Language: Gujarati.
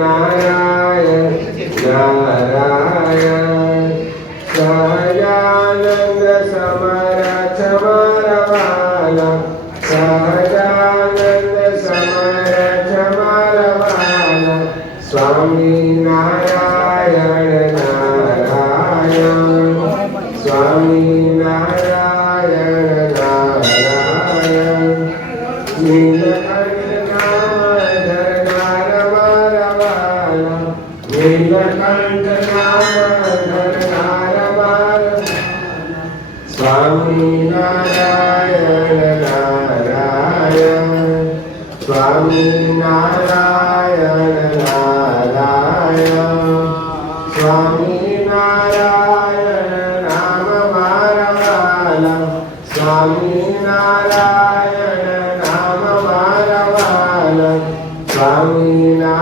સ્વામિનારાયણ નારાયણ સહજાનંદ સમરથ મારવાલા સહજાનંદ સમરથ મારવાલા સ્વામિનારાયણ નારાયણ સ્વામિનારાયણ નારાયણ નીલકંઠ નામ ધરનાર મારવાલા નીલકંઠ નામ ધરનાર મારવાલા સ્વામિનારાયણ નારાયણ સ્વામિનારાયણ નારાયણ સ્વામિનારાયણ નામ મારવાલા સ્વામિનારાયણ નામ મારવાલા સ્વામિનારાયણ